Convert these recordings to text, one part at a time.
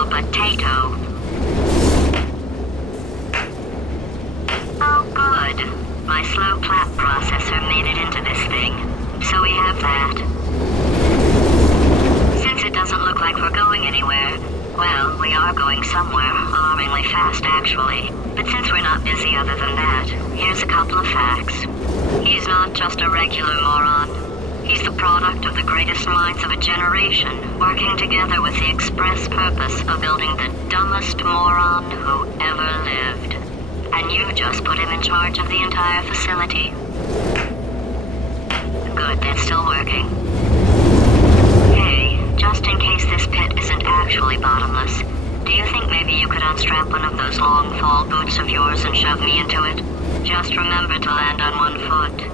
a potato. Oh, good. My slow clap processor made it into this thing, so we have that. Since it doesn't look like we're going anywhere, well, we are going somewhere, alarmingly fast actually. But since we're not busy other than that, here's a couple of facts. He's not just a regular moron. He's the product of the greatest minds of a generation, working together with the express purpose of building the dumbest moron who ever lived. And you just put him in charge of the entire facility. Good, that's still working. Hey, just in case this pit isn't actually bottomless, do you think maybe you could unstrap one of those long fall boots of yours and shove me into it? Just remember to land on one foot.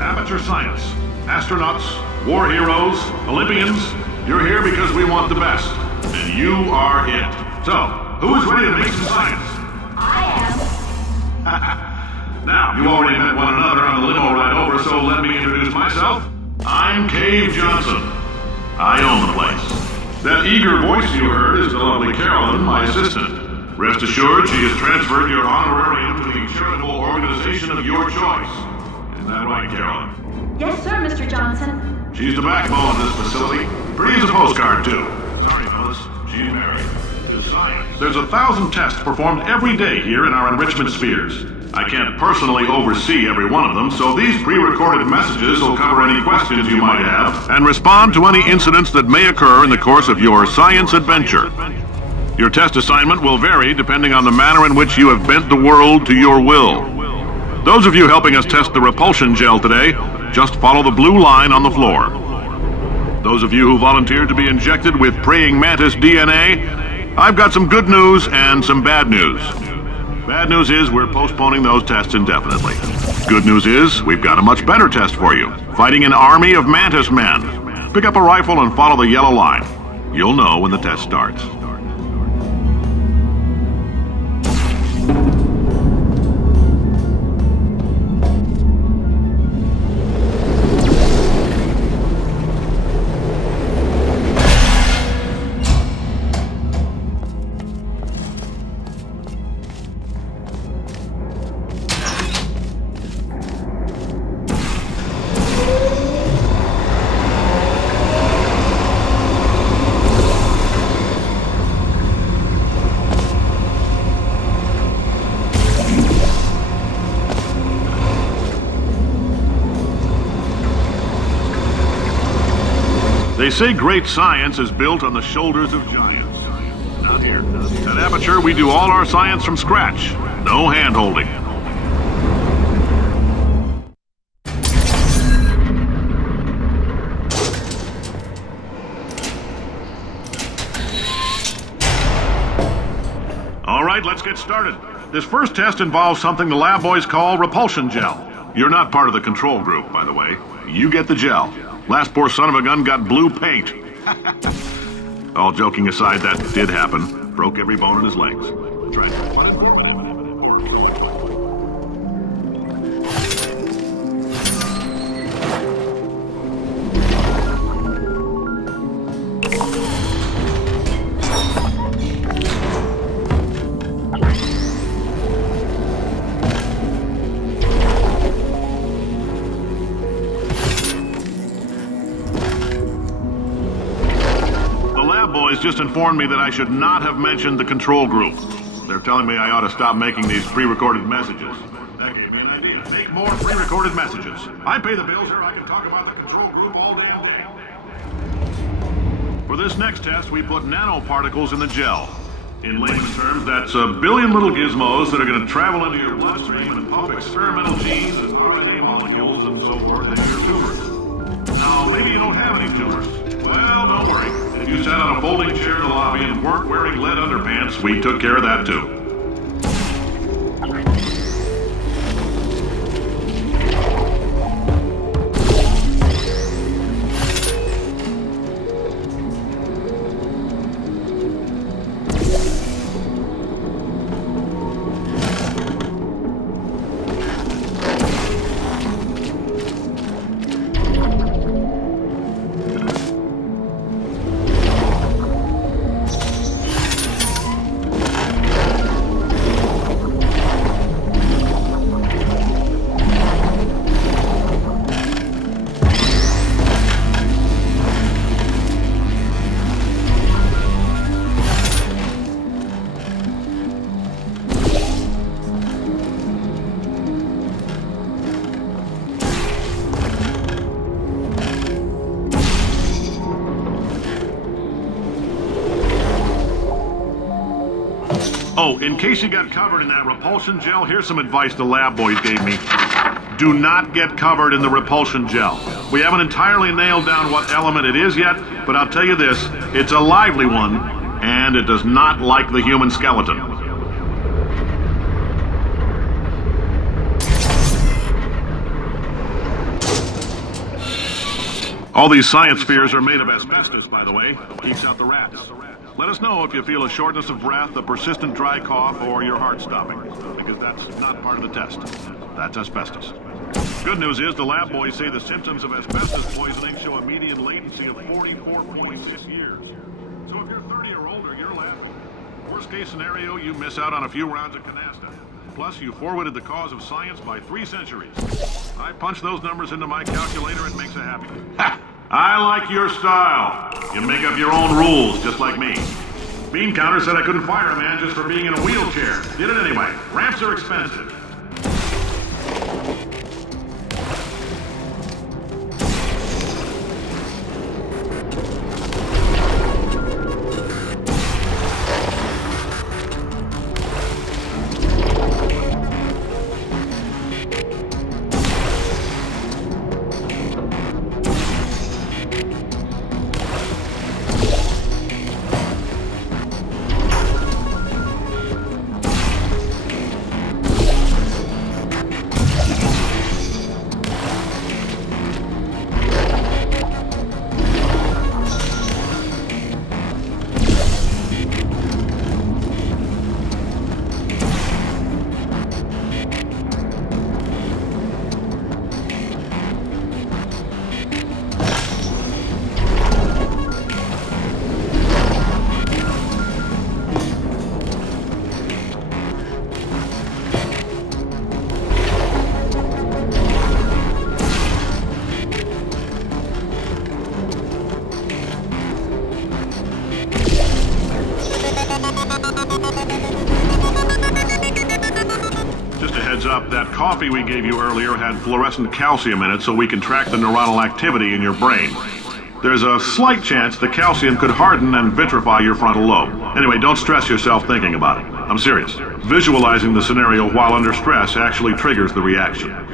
Aperture science. Astronauts, war heroes, Olympians, you're here because we want the best. and you are it. So, who is ready to make some science? I Now, you already met one another on the limo ride over, so let me introduce myself. I'm Cave Johnson. I own the place. That eager voice you heard is the lovely Carolyn, my assistant. Rest assured, she has transferred your honorarium to the charitable organization of your choice. Isn't that right, Carolyn? am. Yes, sir, Mr. Johnson. She's the backbone of this facility. Pretty as a postcard, too. Sorry, Phyllis. She's married. To science. There's 1,000 tests performed every day here in our enrichment spheres. I can't personally oversee every one of them, so these pre-recorded messages will cover any questions you might have and respond to any incidents that may occur in the course of your science adventure. Your test assignment will vary depending on the manner in which you have bent the world to your will. Those of you helping us test the repulsion gel today, just follow the blue line on the floor. Those of you who volunteered to be injected with praying mantis DNA, I've got some good news and some bad news. Bad news is we're postponing those tests indefinitely. Good news is we've got a much better test for you. Fighting an army of mantis men. Pick up a rifle and follow the yellow line. You'll know when the test starts. They say great science is built on the shoulders of giants. Not here. At Aperture, we do all our science from scratch. No hand-holding. All right, let's get started. This first test involves something the lab boys call repulsion gel. You're not part of the control group, by the way. You get the gel. Last poor son of a gun got blue paint. All joking aside, that did happen. Broke every bone in his legs. Tried to put it. Just informed me that I should not have mentioned the control group. They're telling me I ought to stop making these pre-recorded messages. That gave me an idea. Make more pre-recorded messages. I pay the bills here. I can talk about the control group all damn day. For this next test, we put nanoparticles in the gel. In layman's terms, that's a billion little gizmos that are going to travel into your bloodstream and pump experimental genes and RNA molecules and so forth into your tumors. Now, maybe you don't have any tumors. Well, don't worry. If you sat on a folding chair in the lobby and weren't wearing lead underpants, we took care of that too. Oh, in case you got covered in that repulsion gel, here's some advice the lab boys gave me. Do not get covered in the repulsion gel. We haven't entirely nailed down what element it is yet, but I'll tell you this, it's a lively one, and it does not like the human skeleton. All these science spheres are made of asbestos, by the way. Keeps out the rats. Let us know if you feel a shortness of breath, a persistent dry cough, or your heart stopping, because that's not part of the test. That's asbestos. Good news is the lab boys say the symptoms of asbestos poisoning show a median latency of 44.6 years. So if you're 30 or older, you're laughing. Worst case scenario, you miss out on a few rounds of canasta. Plus, you forwarded the cause of science by 3 centuries. I punch those numbers into my calculator, it makes a happy. Ha! I like your style. You make up your own rules, just like me. Bean counter said I couldn't fire a man just for being in a wheelchair. Did it anyway. Ramps are expensive. That coffee we gave you earlier had fluorescent calcium in it so we can track the neuronal activity in your brain. There's a slight chance the calcium could harden and vitrify your frontal lobe. Anyway, don't stress yourself thinking about it. I'm serious. Visualizing the scenario while under stress actually triggers the reaction.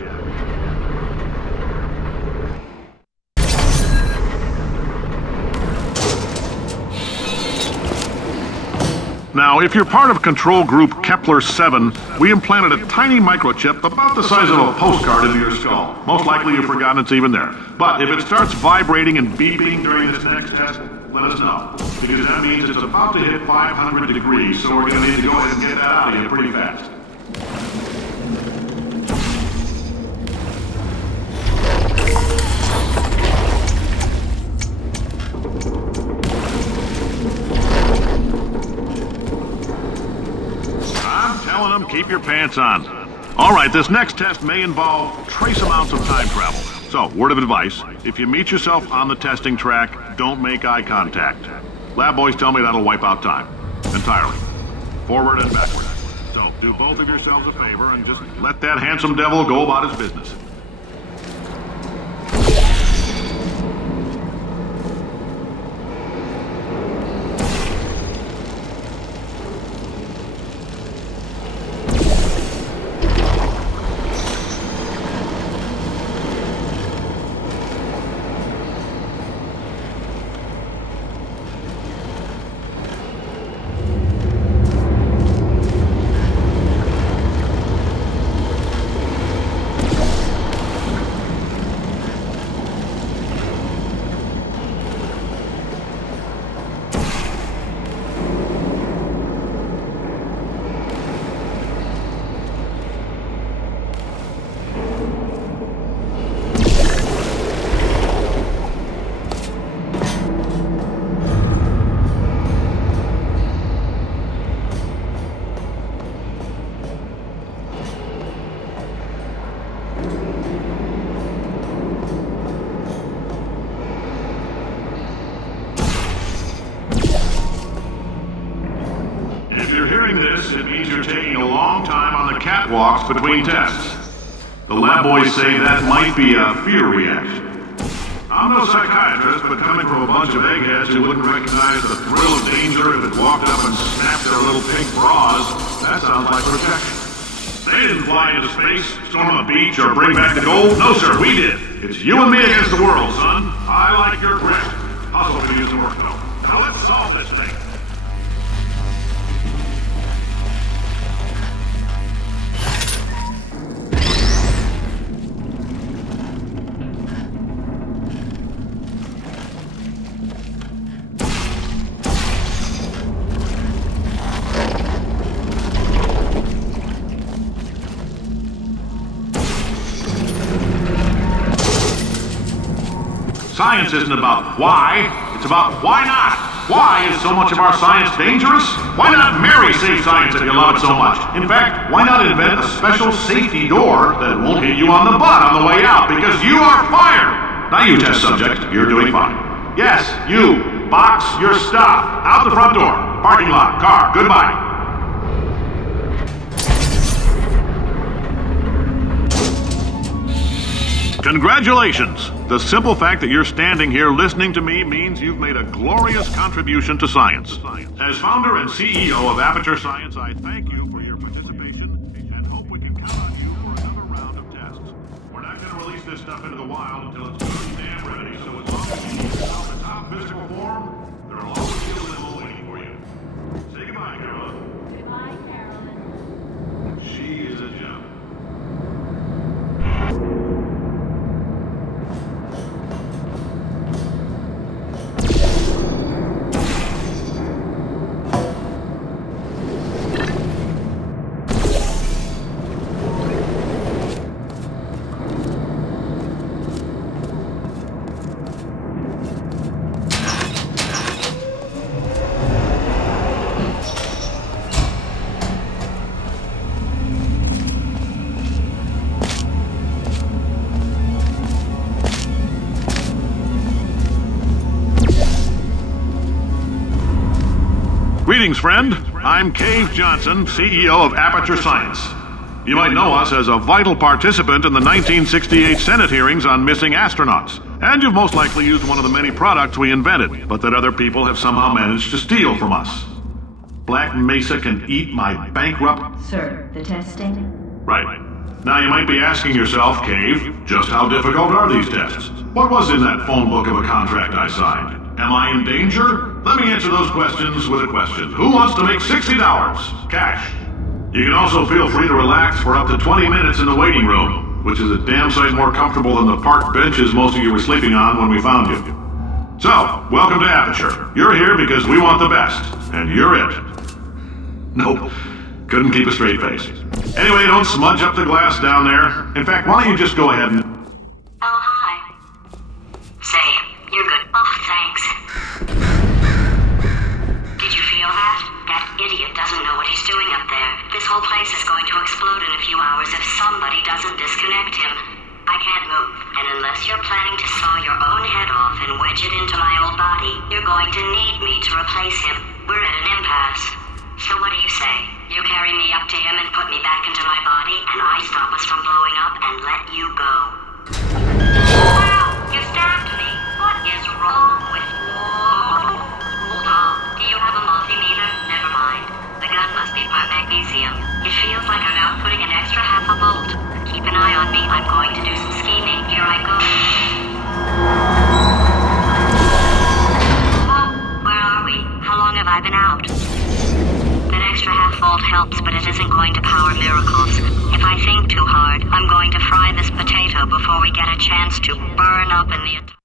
Now, if you're part of control group Kepler-7, we implanted a tiny microchip about the size of a postcard into your skull. Most likely you've forgotten it's even there. But if it starts vibrating and beeping during this next test, let us know. Because that means it's about to hit 500 degrees, so we're going to need to go ahead and get that out of you pretty fast. Keep your pants on. All right, this next test may involve trace amounts of time travel. So, word of advice, if you meet yourself on the testing track, don't make eye contact. Lab boys tell me that'll wipe out time. Entirely. Forward and backward. So, do both of yourselves a favor and just let that handsome devil go about his business. It means you're taking a long time on the catwalks between tests. The lab boys say that might be a fear reaction. I'm no psychiatrist, but coming from a bunch of eggheads who wouldn't recognize the thrill of danger if it walked up and snapped their little pink bras, that sounds like protection. They didn't fly into space, storm a beach, or bring back the gold. No, sir, we did. It's you and me against the world, son. I like your grit. Hustle could use some work, though. Now let's solve this thing. Science isn't about why, it's about why not. Why is so much of our science dangerous? Why not marry safe science if you love it so much? In fact, why not invent a special safety door that won't hit you on the butt on the way out because you are fired? Now you, test subject, you're doing fine. Yes, you, box your stuff. Out the front door. Parking lot, car, goodbye. Congratulations! The simple fact that you're standing here listening to me means you've made a glorious contribution to science. As founder and CEO of Aperture Science, I thank you for your participation and hope we can count on you for another round of tests. We're not going to release this stuff into the wild until it's good and ready, so as long as you keep yourself in top physical form, there will always be a limo waiting for you. Say goodbye, Carolyn. Goodbye, Carolyn. She is a gem. Greetings, friend. I'm Cave Johnson, CEO of Aperture Science. You might know us as a vital participant in the 1968 Senate hearings on missing astronauts. And you've most likely used one of the many products we invented, but that other people have somehow managed to steal from us. Black Mesa can eat my bankrupt... Sir, the testing? Right. Now you might be asking yourself, Cave, just how difficult are these tests? What was in that phone book of a contract I signed? Am I in danger? Let me answer those questions with a question. Who wants to make $60? Cash. You can also feel free to relax for up to 20 minutes in the waiting room, which is a damn sight more comfortable than the park benches most of you were sleeping on when we found you. So, welcome to Aperture. You're here because we want the best, and you're it. Nope. Couldn't keep a straight face. Anyway, don't smudge up the glass down there. In fact, why don't you just go ahead and... Oh, hi. Say, you're good. Oh, thanks. Did you feel that? That idiot doesn't know what he's doing up there. This whole place is going to explode in a few hours if somebody doesn't disconnect him. I can't move, and unless you're planning to saw your own head off and wedge it into my old body, you're going to need me to replace him. We're at an impasse. So what do you say? You carry me up to him and put me back into my body, and I stop us from blowing up and let you go. Wow! You stabbed me! What is wrong with you? Do you have a multimeter? Never mind. The gun must be part magnesium. It feels like I'm outputting an extra half a volt. Keep an eye on me. I'm going to do some scheming. Here I go. Oh, where are we? How long have I been out? That extra half volt helps, but it isn't going to power miracles. If I think too hard, I'm going to fry this potato before we get a chance to burn up in the...